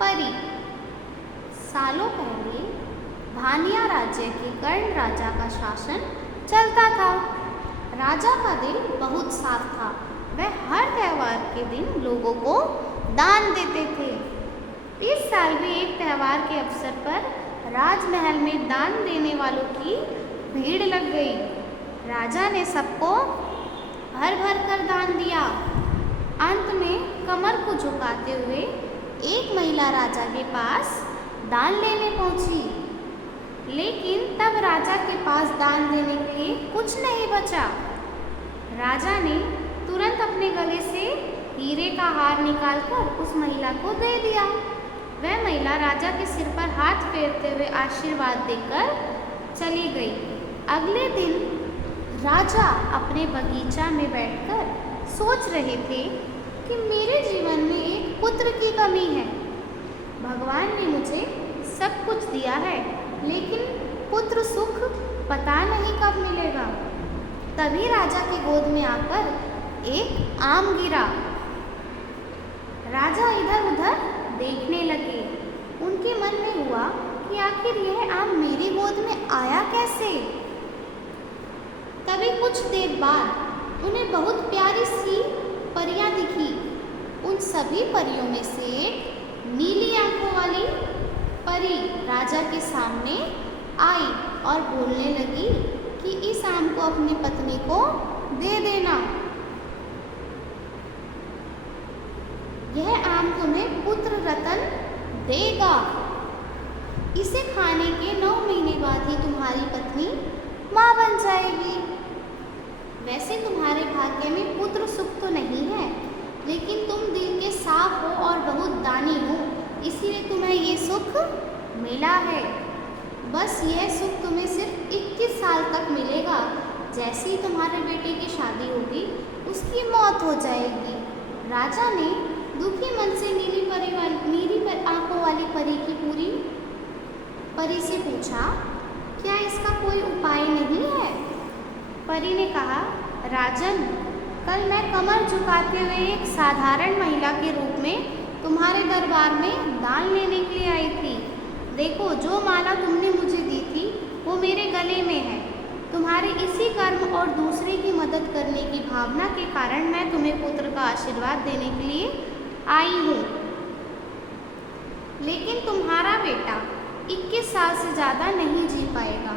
परी। सालों पहले भानिया राज्य के कर्ण राजा का शासन चलता था। राजा का दिल बहुत साफ था। वह हर त्योहार के दिन लोगों को दान देते थे। इस साल भी एक त्योहार के अवसर पर राजमहल में दान देने वालों की भीड़ लग गई। राजा ने सबको भर भर कर दान दिया। अंत में कमर को झुकाते हुए एक महिला राजा के पास दान लेने पहुंची। लेकिन तब राजा के पास दान देने के लिए कुछ नहीं बचा। राजा ने तुरंत अपने गले से हीरे का हार निकालकर उस महिला को दे दिया। वह महिला राजा के सिर पर हाथ फेरते हुए आशीर्वाद देकर चली गई। अगले दिन राजा अपने बगीचा में बैठकर सोच रहे थे कि मेरे जीवन में एक पुत्र की कमी है। भगवान ने मुझे सब कुछ दिया है, लेकिन पुत्र सुख पता नहीं कब मिलेगा। तभी राजा की गोद में आकर एक आम गिरा। राजा इधर उधर देखने लगे। उनके मन में हुआ कि आखिर यह आम मेरी गोद में आया कैसे। तभी कुछ देर बाद उन्हें बहुत प्यारी सी परियां दिखी। उन सभी परियों में से एक नीली आंखों वाली परी राजा के सामने आई और बोलने लगी कि इस आम को अपनी पत्नी को दे देना। यह आम तुम्हें पुत्र रतन देगा। इसे खाने के 9 महीने बाद ही तुम्हारी पत्नी माँ बन जाएगी। वैसे तुम्हारे भाग्य में पुत्र सुख तो नहीं है, लेकिन तुम दिल के साफ हो और बहुत दानी हो, इसीलिए तुम्हें ये सुख मिला है। बस यह सुख तुम्हें सिर्फ 21 साल तक मिलेगा। जैसे ही तुम्हारे बेटे की शादी होगी, उसकी मौत हो जाएगी। राजा ने दुखी मन से नीली आंखों वाली परी की पूरी परी से पूछा, क्या इसका कोई उपाय नहीं है? परी ने कहा, राजन, कल मैं कमर झुकाते हुए एक साधारण महिला के रूप में तुम्हारे दरबार में दान लेने के लिए आई थी। देखो, जो माला तुमने मुझे दी थी वो मेरे गले में है। तुम्हारे इसी कर्म और दूसरे की मदद करने की भावना के कारण मैं तुम्हें पुत्र का आशीर्वाद देने के लिए आई हूँ। लेकिन तुम्हारा बेटा 21 साल से ज़्यादा नहीं जी पाएगा।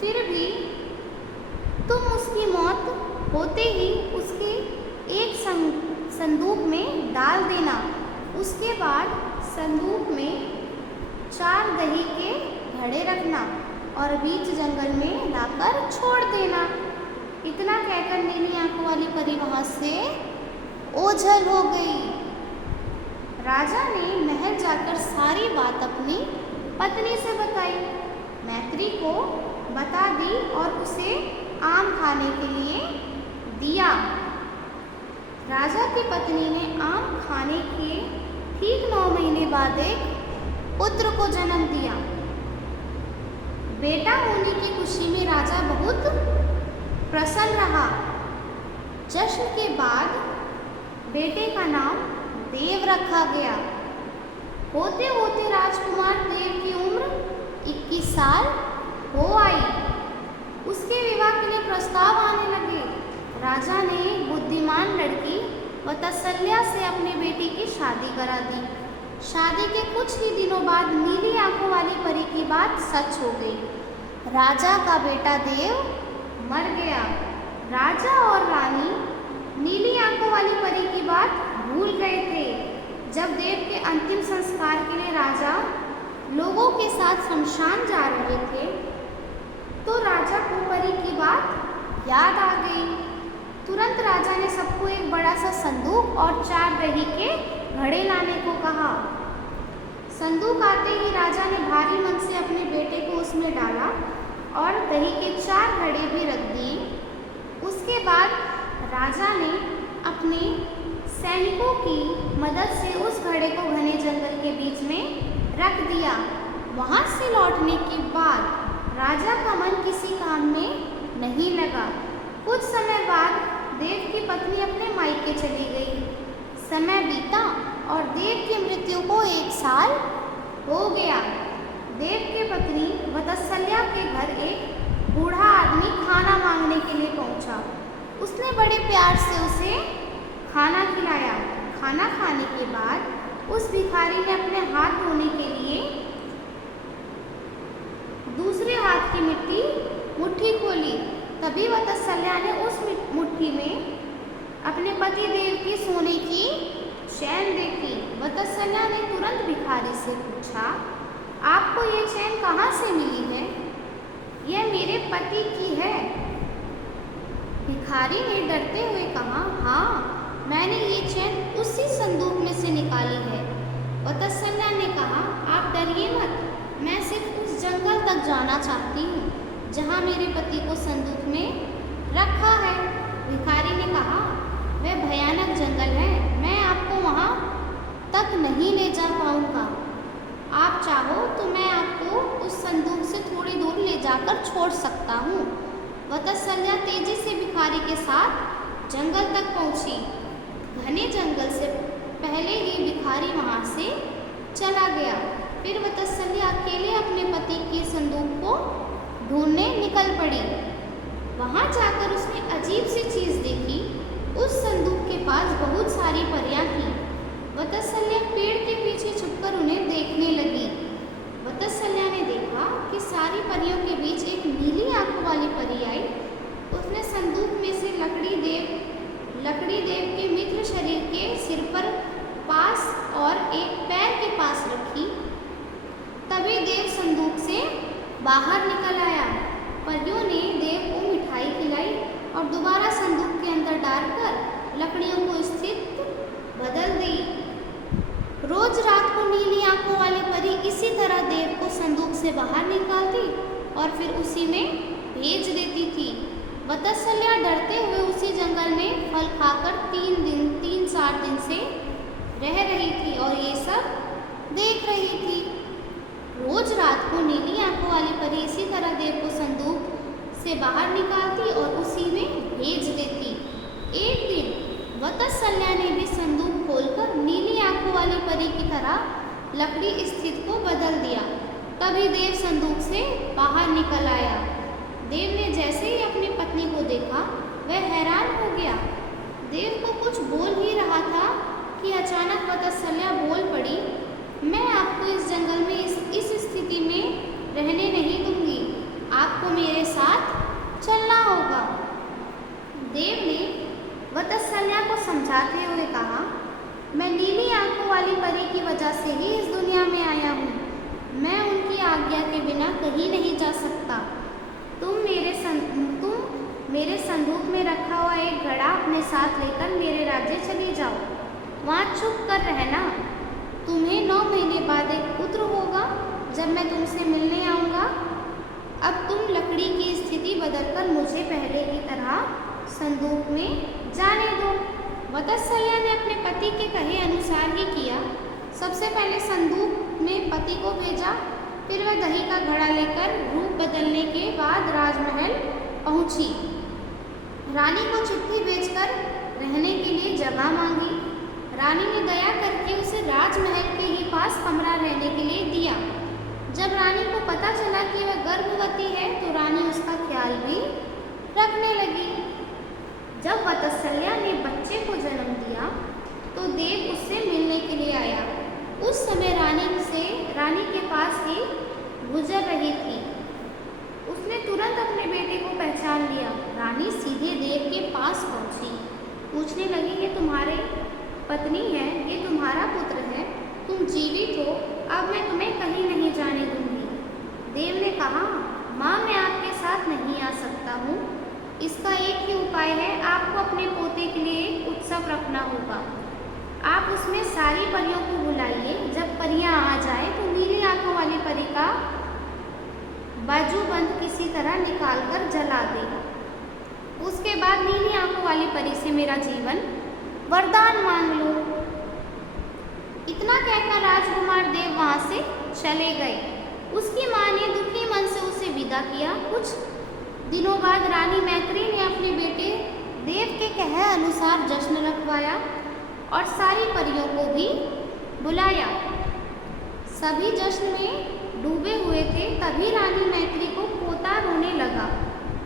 फिर भी तुम उसकी मौत होते ही उसके एक संदूक में डाल देना। उसके बाद संदूक में 4 दही के घड़े रखना और बीच जंगल में लाकर छोड़ देना। इतना कहकर नीली आंखों वाली परी वहाँ से ओझल हो गई। राजा ने महल जाकर सारी बात अपनी पत्नी से बताई। मैत्री को बता दी और उसे आम खाने के लिए दिया। राजा की पत्नी ने आम खाने के ठीक 9 महीने बाद एक पुत्र को जन्म दिया। बेटा होने की खुशी में राजा बहुत प्रसन्न रहा। जश्न के बाद बेटे का नाम देव रखा गया। होते होते राजकुमार देव की उम्र 21 साल हो आई। उसके विवाह के लिए प्रस्ताव आने लगे। राजा ने एक बुद्धिमान लड़की वत्सल्या से अपने बेटी की शादी करा दी। शादी के कुछ ही दिनों बाद नीली आंखों वाली परी की बात सच हो गई। राजा का बेटा देव मर गया। राजा और रानी नीली आंखों वाली परी की बात भूल गए थे। जब देव के अंतिम संस्कार के लिए राजा लोगों के साथ शमशान जा रहे थे, तो राजा को परी की बात याद आ गई। तुरंत राजा ने सबको एक बड़ा सा संदूक और 4 दही के घड़े लाने को कहा। संदूक आते ही राजा ने भारी मन से अपने बेटे को उसमें डाला और दही के 4 घड़े भी रख दिए। उसके बाद राजा ने अपने सैनिकों की मदद से उस घड़े को घने जंगल के बीच में रख दिया। वहाँ से लौटने के बाद राजा का मन किसी काम में नहीं लगा। कुछ समय बाद देव की पत्नी अपने मायके चली गई। समय बीता और देव की मृत्यु को 1 साल हो गया। देव की पत्नी वत्सल्या के घर एक बूढ़ा आदमी खाना मांगने के लिए पहुंचा। उसने बड़े प्यार से उसे खाना खिलाया। खाना खाने के बाद उस भिखारी ने अपने हाथ धोने के लिए दूसरे हाथ की मिट्टी मुट्ठी खोली। तभी वत्सल्या ने उस मुट्ठी में अपने पति देव की सोने की चैन देखी। वत्सल्या ने तुरंत भिखारी से पूछा, आपको ये चैन कहाँ से मिली है? यह मेरे पति की है। भिखारी ने डरते हुए कहा, हाँ, मैंने ये चैन उसी संदूक में से निकाली है। वत्सल्या ने कहा, आप डरिए मत, मैं सिर्फ उस जंगल तक जाना चाहती हूँ जहाँ मेरे पति को संदूक में रखा है। भिखारी ने कहा, वह भयानक जंगल है, मैं आपको वहाँ तक नहीं ले जा पाऊँगा। आप चाहो तो मैं आपको उस संदूक से थोड़ी दूर ले जाकर छोड़ सकता हूँ। वत्सल्या तेजी से भिखारी के साथ जंगल तक पहुँची। घने जंगल से पहले ही भिखारी वहाँ से चला गया। फिर वत्सल्या अकेले अपने पति के संदूक को ढूंढने निकल पड़ी। वहाँ जाकर उसने अजीब सी चीज़ देखी। उस संदूक के पास बहुत सारी परियां थीं। वत्सल्या पेड़ के पीछे छुपकर उन्हें देखने लगी। वत्सल्या ने देखा कि सारी परियों के बीच एक नीली आंखों वाली परी आई। उसने संदूक में से लकड़ी देव के मित्र शरीर के सिर पर पास और एक पैर के पास रखी। तभी देव संदूक से बाहर निकल आया। परियों ने देव को मिठाई खिलाई और दोबारा संदूक के अंदर डालकर लकड़ियों को स्थित बदल दी। रोज रात को नीली आंखों वाली परी इसी तरह देव को संदूक से बाहर निकालती और फिर उसी में भेज देती थी। वत्सल्या डरते हुए उसी जंगल में फल खाकर 3-4 दिन से रह रही थी और ये सब देख रही थी। रोज रात को नीली आंखों वाली परी इसी तरह देव को संदूक से बाहर निकालती और उसी में भेज देती। एक दिन वत्सल्या ने भी संदूक खोलकर नीली आंखों वाली परी की तरह लकड़ी स्थित को बदल दिया। तभी देव संदूक से बाहर निकल आया। देव ने जैसे ही अपनी पत्नी को देखा, वह हैरान हो गया। देव को कुछ बोल ही रहा था कि अचानक वत्सल्या बोल पड़ी, मैं आपको इस जंगल में इस स्थिति में रहने नहीं दूंगी, आपको मेरे साथ चलना होगा। देव ने वत्सल्या को समझाते हुए कहा, मैं नीली आंखों वाली परी की वजह से ही इस दुनिया में आया हूँ। मैं उनकी आज्ञा के बिना कहीं नहीं जा सकता। तुम मेरे संदूक में रखा हुआ एक घड़ा अपने साथ लेकर मेरे राज्य चली जाओ। वहाँ चुप कर रहना। तुम्हें 9 महीने बाद एक पुत्र होगा जब मैं तुमसे मिलने आऊँगा। अब तुम लकड़ी की स्थिति बदलकर मुझे पहले की तरह संदूक में जाने दो। वत्सल्या ने अपने पति के कहे अनुसार ही किया। सबसे पहले संदूक में पति को भेजा, फिर वह दही का घड़ा लेकर रूप बदलने के बाद राजमहल पहुंची। रानी को चिट्ठी भेजकर रहने के लिए जगह मांगी। रानी ने दया करके उसे राजमहल के ही पास कमरा रहने के लिए दिया। जब रानी को पता चला कि वह गर्भवती है तो रानी उसका ख्याल भी रखने लगी। जब वत्सल्या ने बच्चे को जन्म दिया तो देव उससे मिलने के लिए आया। उस समय रानी के पास ही गुजर रही थी। उसने तुरंत अपने बेटे को पहचान लिया। रानी सीधे देव के पास पहुंची, पूछने लगी, ये तुम्हारे पत्नी है, ये तुम्हारा पुत्र है, तुम जीवित हो, अब मैं तुम्हें कहीं नहीं जाने दूंगी। देव ने कहा, माँ, मैं आपके साथ नहीं आ सकता हूँ। इसका एक ही उपाय है, आपको अपने पोते के लिए एक उत्सव रखना होगा। आप उसमें सारी परियों को बुलाइए। जब परियां आ जाए तो नीली आंखों वाली परी का बाजूबंद किसी तरह निकालकर जला दे। उसके बाद नीली आंखों वाली परी से मेरा जीवन वरदान मांग लो। इतना कहकर राजकुमार देव वहाँ से चले गए। उसकी माँ ने दुखी मन से उसे विदा किया। कुछ दिनों बाद रानी मैत्री ने अपने बेटे देव के कहे अनुसार जश्न रखवाया और सारी परियों को भी बुलाया। सभी जश्न में डूबे हुए थे। तभी रानी मैत्री को पोता रोने लगा।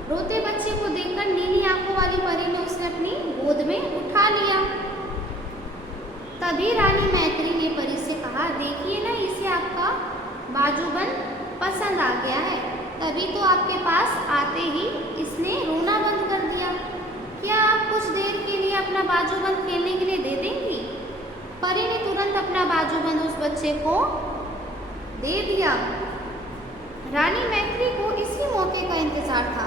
रोते बच्चे को देखकर नीली आंखों वाली परी ने उसे अपनी गोद में उठा लिया। तभी रानी मैत्री ने परी से कहा, देखिए ना, इसे आपका बाजूबंद पसंद आ गया है। तभी तो आपके पास आते ही इसने रोना बंद कर दिया। क्या आप कुछ देर के लिए अपना बाजूबंद खेलने के लिए दे देंगी? परी ने तुरंत अपना बाजूबंद उस बच्चे को दे दिया। रानी मैत्री को इसी मौके का इंतजार था।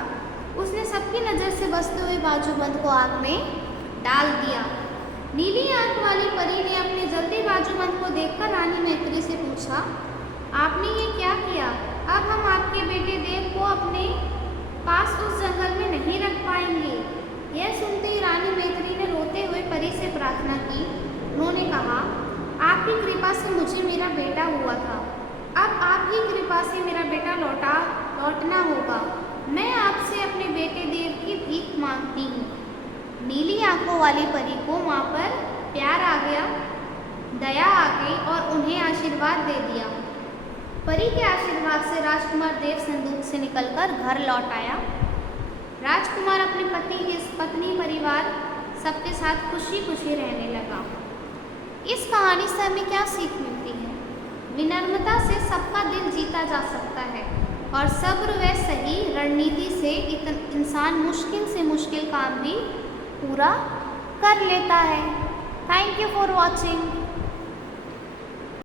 उसने सबकी नज़र से बचते हुए बाजूबंद को आग में डाल दिया। नीली आंख वाली परी ने अपने जल्दी बाजूबंद को देखकर रानी मैत्री से पूछा, आपने ये क्या किया? अब हम आपके बेटे देव को अपने पास उस जंगल में नहीं रख पाएंगे। यह सुनते ही रानी मैत्री ने रोते हुए परी से प्रार्थना की। उन्होंने कहा, आपकी कृपा से मुझे मेरा बेटा हुआ था। अब आपकी कृपा से मेरा बेटा लौटना होगा। मैं आपसे अपने बेटे देव की भीख मांगती हूँ। नीली आंखों वाली परी को माँ पर प्यार आ गया, दया आ गई और उन्हें आशीर्वाद दे दिया। परी के आशीर्वाद से राजकुमार देव संदूक से निकलकर घर लौट आया। राजकुमार अपने पत्नी परिवार सबके साथ खुशी खुशी रहने लगा। इस कहानी से हमें क्या सीख मिलती है? विनम्रता से सबका दिल जीता जा सकता है और सब्र व सही रणनीति से इंसान मुश्किल से मुश्किल काम भी पूरा कर लेता है। Thank you for watching.